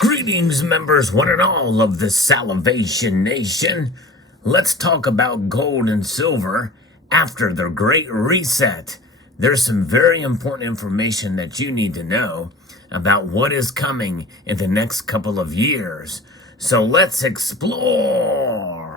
Greetings, members, one and all of the Salivation Nation. Let's talk about gold and silver after the Great Reset. There's some very important information that you need to know about what is coming in the next couple of years. So let's explore.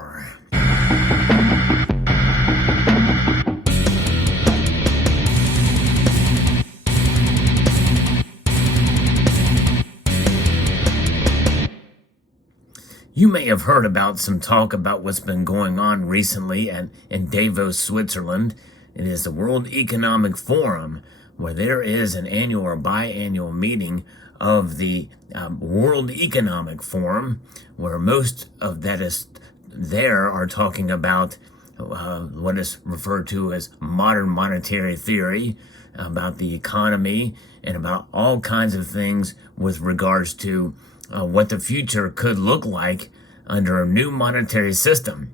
You may have heard about some talk about what's been going on recently in Davos, Switzerland. It is the World Economic Forum, where there is an annual or biannual meeting of the World Economic Forum, where most of that is there are talking about what is referred to as modern monetary theory, about the economy, and about all kinds of things with regards to what the future could look like under a new monetary system.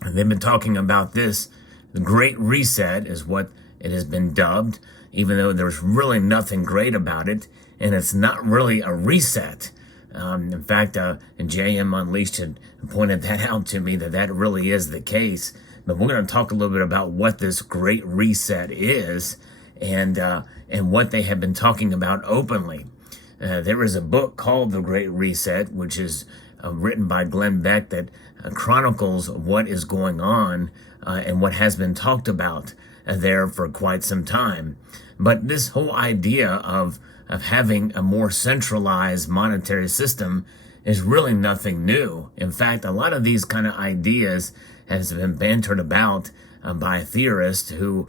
And they've been talking about this. The Great Reset is what it has been dubbed, even though there's really nothing great about it, and it's not really a reset. In fact, JM Unleashed had pointed that out to me, that really is the case. But we're going to talk a little bit about what this Great Reset is and what they have been talking about openly. There is a book called The Great Reset, which is written by Glenn Beck, that chronicles what is going on and what has been talked about there for quite some time. But this whole idea of having a more centralized monetary system is really nothing new. In fact, a lot of these kind of ideas has been bantered about by theorists who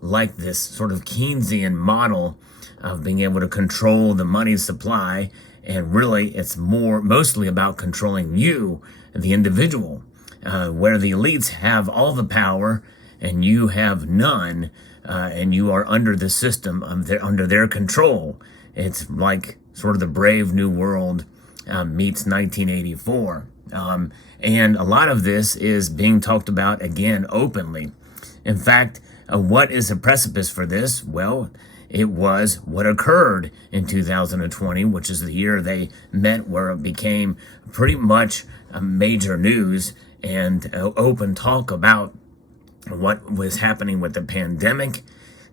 like this sort of Keynesian model of being able to control the money supply, and really it's mostly about controlling you, the individual, where the elites have all the power and you have none, and you are under the system under their control. It's like sort of the Brave New World meets 1984, and a lot of this is being talked about again openly. In fact, what is the precipice for this? Well, it was what occurred in 2020, which is the year they met, where it became pretty much a major news and open talk about what was happening with the pandemic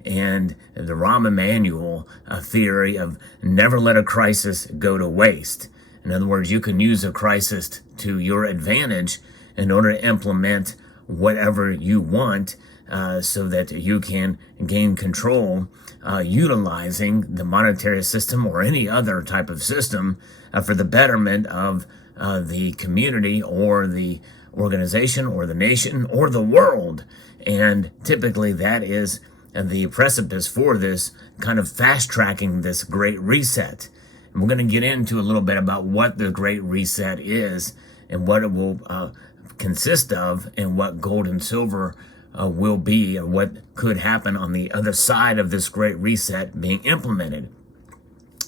and the Rahm Emanuel theory of never let a crisis go to waste. In other words, you can use a crisis to your advantage in order to implement whatever you want, so that you can gain control, utilizing the monetary system or any other type of system for the betterment of the community or the organization or the nation or the world. And typically that is the precipice for this kind of fast-tracking this Great Reset. And we're going to get into a little bit about what the Great Reset is and what it will consist of, and what gold and silver will be, or what could happen on the other side of this Great Reset being implemented.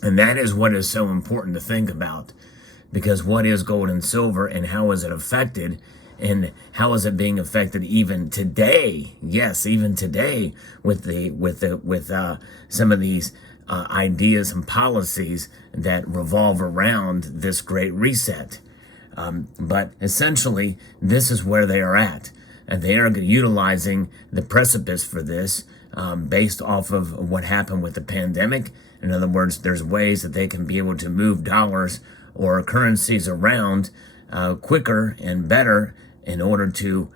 And that is what is so important to think about, because what is gold and silver, and how is it affected, and how is it being affected even today? Yes, even today with some of these ideas and policies that revolve around this Great Reset. But essentially, this is where they are at. And they are utilizing the precipice for this based off of what happened with the pandemic. In other words, there's ways that they can be able to move dollars or currencies around quicker and better in order to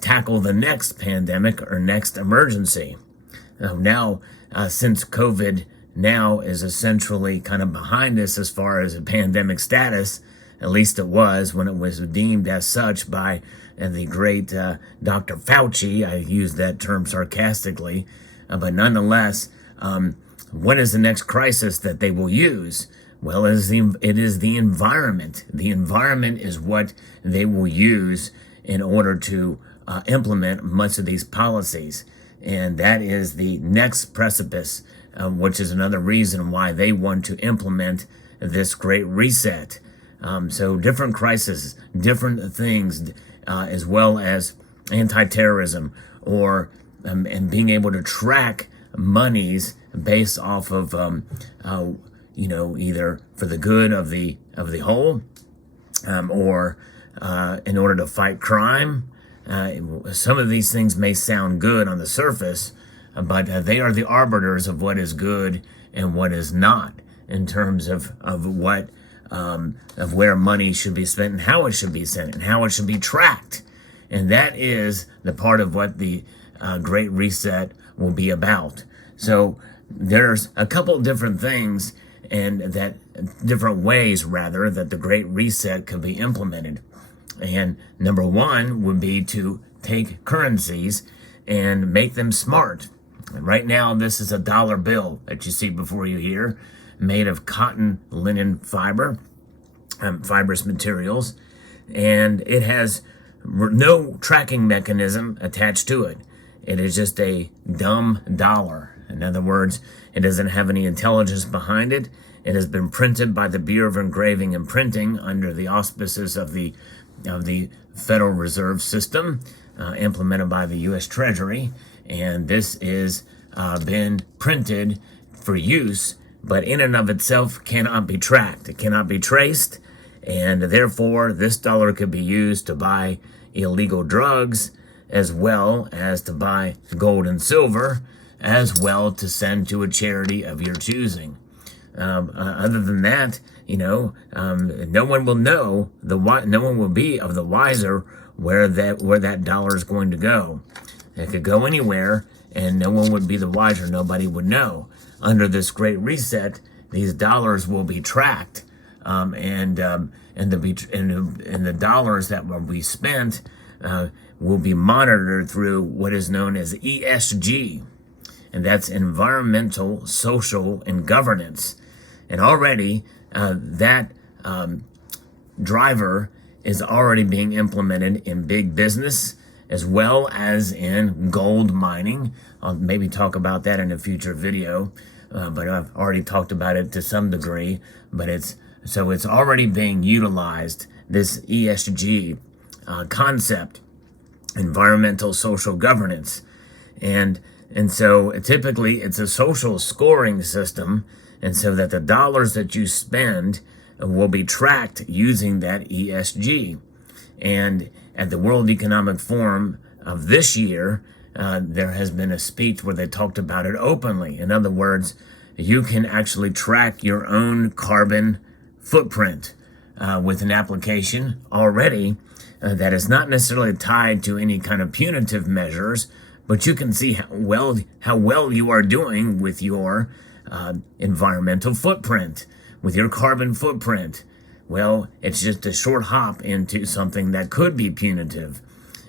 tackle the next pandemic or next emergency. Now, since COVID now is essentially kind of behind us as far as a pandemic status, at least it was when it was deemed as such by the great Dr. Fauci. I use that term sarcastically, but nonetheless, what is the next crisis that they will use? Well, it is the environment. The environment is what they will use in order to implement much of these policies. And that is the next precipice, which is another reason why they want to implement this Great Reset. So different crises, different things, as well as anti-terrorism, or and being able to track monies based off of either for the good of the whole, or in order to fight crime. Some of these things may sound good on the surface, but they are the arbiters of what is good and what is not, in terms of what of where money should be spent and how it should be spent and how it should be tracked. And that is the part of what the Great Reset will be about. So there's a couple different things, and that different ways rather that the Great Reset could be implemented. And number one would be to take currencies and make them smart. And right now, this is a dollar bill that you see before you here, made of cotton linen fiber, fibrous materials, and it has no tracking mechanism attached to it. It is just a dumb dollar. In other words, it doesn't have any intelligence behind it. It has been printed by the Bureau of Engraving and Printing under the auspices of the Federal Reserve System, implemented by the U.S. Treasury. And this is been printed for use, but in and of itself cannot be tracked. It cannot be traced, and therefore this dollar could be used to buy illegal drugs, as well as to buy gold and silver, as well to send to a charity of your choosing. Other than that, no one will know no one will be of the wiser where that dollar is going to go. It could go anywhere, and no one would be the wiser. Nobody would know. Under this Great Reset, these dollars will be tracked, and the dollars that will be spent will be monitored through what is known as ESG, and that's environmental, social, and governance. And already that driver is already being implemented in big business, as well as in gold mining. I'll maybe talk about that in a future video, but I've already talked about it to some degree. But it's already being utilized, this ESG concept, environmental social governance, and so typically it's a social scoring system, and so that the dollars that you spend will be tracked using that ESG. And at the World Economic Forum of this year, there has been a speech where they talked about it openly. In other words, you can actually track your own carbon footprint with an application already that is not necessarily tied to any kind of punitive measures, but you can see how well you are doing with your environmental footprint, with your carbon footprint. Well, it's just a short hop into something that could be punitive.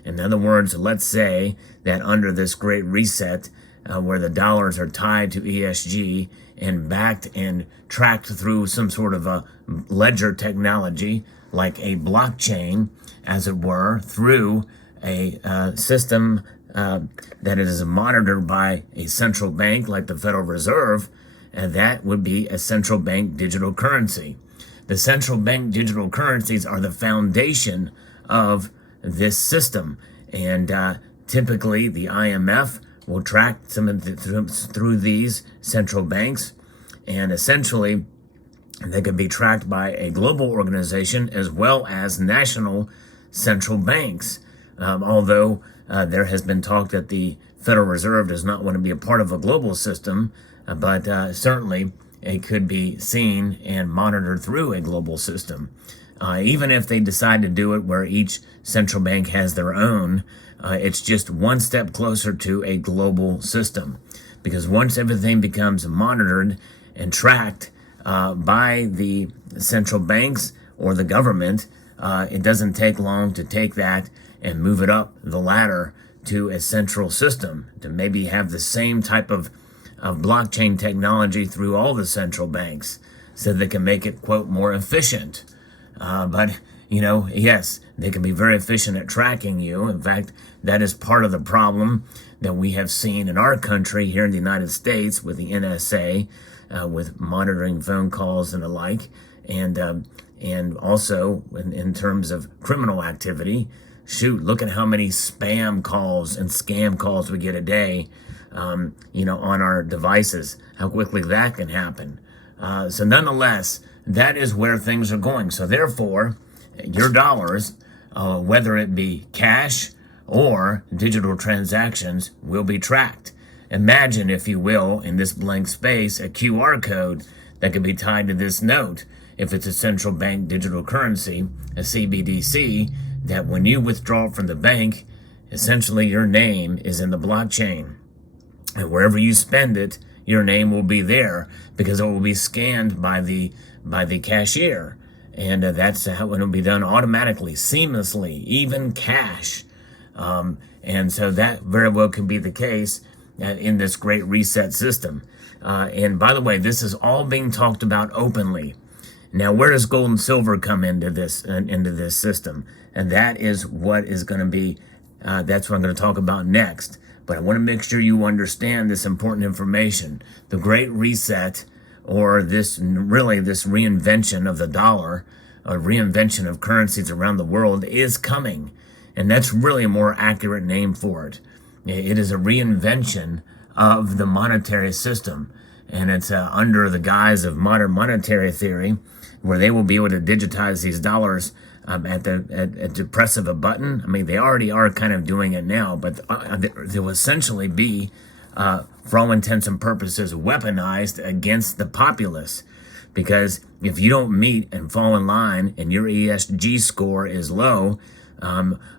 In other words, let's say that under this Great Reset, where the dollars are tied to ESG and backed and tracked through some sort of a ledger technology, like a blockchain, as it were, through a system that is monitored by a central bank like the Federal Reserve, and that would be a central bank digital currency. The central bank digital currencies are the foundation of this system, and typically the IMF will track some of through these central banks, and essentially they can be tracked by a global organization as well as national central banks. Although there has been talk that the Federal Reserve does not want to be a part of a global system, but certainly it could be seen and monitored through a global system. Even if they decide to do it where each central bank has their own, it's just one step closer to a global system. Because once everything becomes monitored and tracked by the central banks or the government, it doesn't take long to take that and move it up the ladder to a central system, to maybe have the same type of blockchain technology through all the central banks, so they can make it, quote, more efficient. But, yes, they can be very efficient at tracking you. In fact, that is part of the problem that we have seen in our country here in the United States with the NSA, with monitoring phone calls and the like, and also in terms of criminal activity. Shoot, look at how many spam calls and scam calls we get a day, on our devices, how quickly that can happen. So nonetheless, that is where things are going. So therefore, your dollars, whether it be cash or digital transactions, will be tracked. Imagine, if you will, in this blank space, a QR code that could be tied to this note. If it's a central bank digital currency, a CBDC, that when you withdraw from the bank, essentially your name is in the blockchain. And wherever you spend it, your name will be there because it will be scanned by the cashier. And that's how it will be done automatically, seamlessly, even cash. And so that very well could be the case in this great reset system. And by the way, this is all being talked about openly. Now, where does gold and silver come into this system? And that is what is going to be, that's what I'm going to talk about next. But I want to make sure you understand this important information. The Great Reset, or this reinvention of the dollar, a reinvention of currencies around the world, is coming. And that's really a more accurate name for it. It is a reinvention of the monetary system. And it's under the guise of modern monetary theory, where they will be able to digitize these dollars at the press of a button. I mean, they already are kind of doing it now, but they will essentially be, for all intents and purposes, weaponized against the populace. Because if you don't meet and fall in line and your ESG score is low,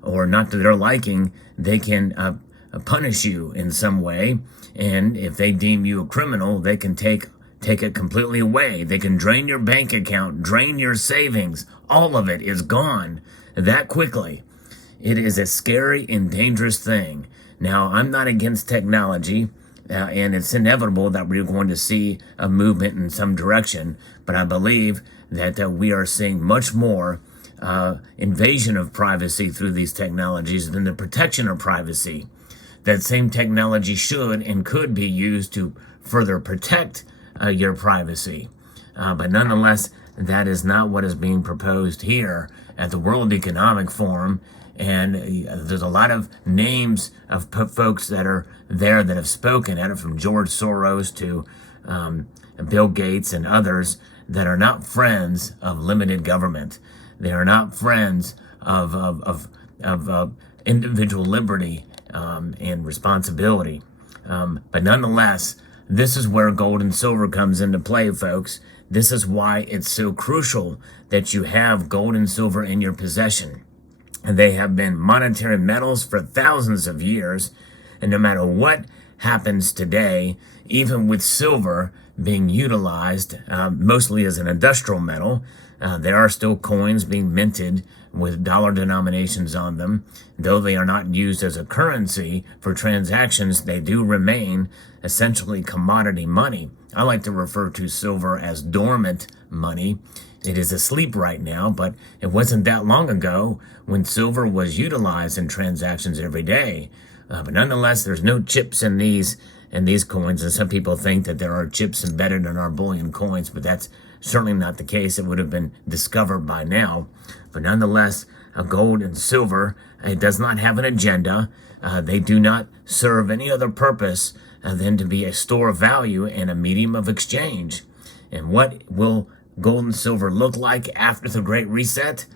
or not to their liking, they can punish you in some way. And if they deem you a criminal, they can take it completely away. They can drain your bank account, drain your savings. All of it is gone that quickly. It is a scary and dangerous thing. Now, I'm not against technology, and it's inevitable that we're going to see a movement in some direction, but I believe that we are seeing much more invasion of privacy through these technologies than the protection of privacy. That same technology should and could be used to further protect your privacy. But nonetheless, that is not what is being proposed here at the World Economic Forum. And there's a lot of names of folks that are there that have spoken at it, from George Soros to Bill Gates and others, that are not friends of limited government. They are not friends of individual liberty and responsibility. But nonetheless, this is where gold and silver comes into play, folks. This is why it's so crucial that you have gold and silver in your possession. And they have been monetary metals for thousands of years. And no matter what happens today, even with silver being utilized mostly as an industrial metal, there are still coins being minted with dollar denominations on them. Though they are not used as a currency for transactions, they do remain essentially commodity money. I like to refer to silver as dormant money. It is asleep right now, but it wasn't that long ago when silver was utilized in transactions every day. But nonetheless, there's no chips in these coins, and some people think that there are chips embedded in our bullion coins, but that's certainly not the case. It would have been discovered by now. But nonetheless, gold and silver, it does not have an agenda. They do not serve any other purpose than to be a store of value and a medium of exchange. And what will gold and silver look like after the Great Reset?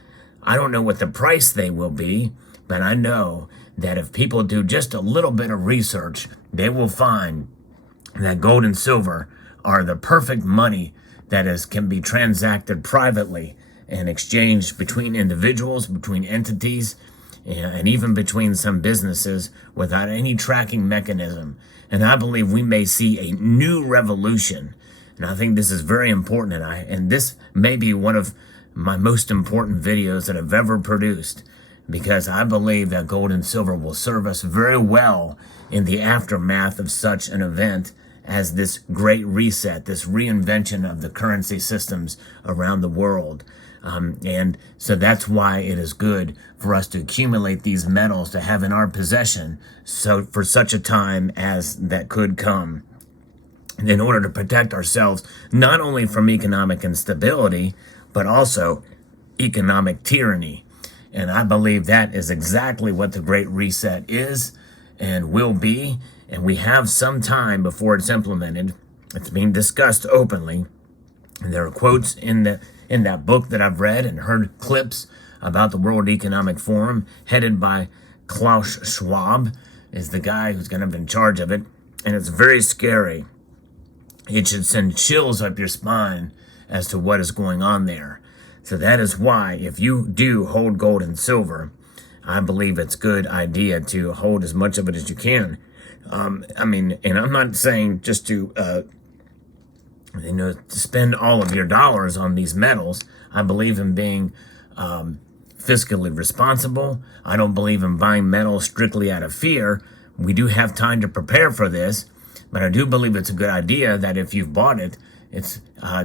I don't know what the price they will be, but I know that if people do just a little bit of research, they will find that gold and silver are the perfect money that can be transacted privately and exchanged between individuals, between entities, and even between some businesses without any tracking mechanism. And I believe we may see a new revolution. And I think this is very important. And this may be one of my most important videos that I've ever produced, because I believe that gold and silver will serve us very well in the aftermath of such an event as this great reset, this reinvention of the currency systems around the world. And so that's why it is good for us to accumulate these metals to have in our possession, so for such a time as that could come, in order to protect ourselves not only from economic instability, but also economic tyranny. And I believe that is exactly what the Great Reset is and will be. And we have some time before it's implemented. It's being discussed openly. And there are quotes in that book that I've read and heard clips about the World Economic Forum, headed by Klaus Schwab, is the guy who's going to be in charge of it. And it's very scary. It should send chills up your spine as to what is going on there. So that is why, if you do hold gold and silver, I believe it's a good idea to hold as much of it as you can. And I'm not saying just to to spend all of your dollars on these metals. I believe in being fiscally responsible. I don't believe in buying metals strictly out of fear. We do have time to prepare for this, but I do believe it's a good idea that if you've bought it, it's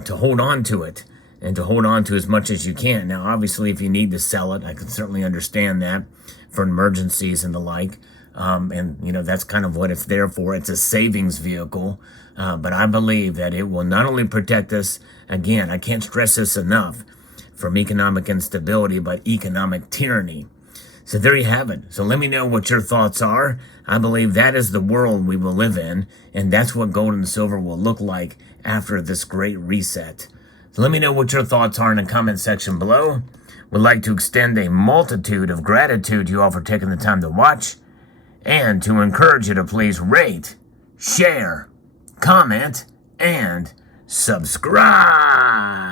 to hold on to it and to hold on to as much as you can. Now, obviously, if you need to sell it, I can certainly understand that for emergencies and the like. That's kind of what it's there for. It's a savings vehicle. But I believe that it will not only protect us, again, I can't stress this enough, from economic instability, but economic tyranny. So there you have it. So let me know what your thoughts are. I believe that is the world we will live in, and that's what gold and silver will look like after this great reset. So let me know what your thoughts are in the comment section below. Would like to extend a multitude of gratitude to you all for taking the time to watch, and to encourage you to please rate, share, comment, and subscribe.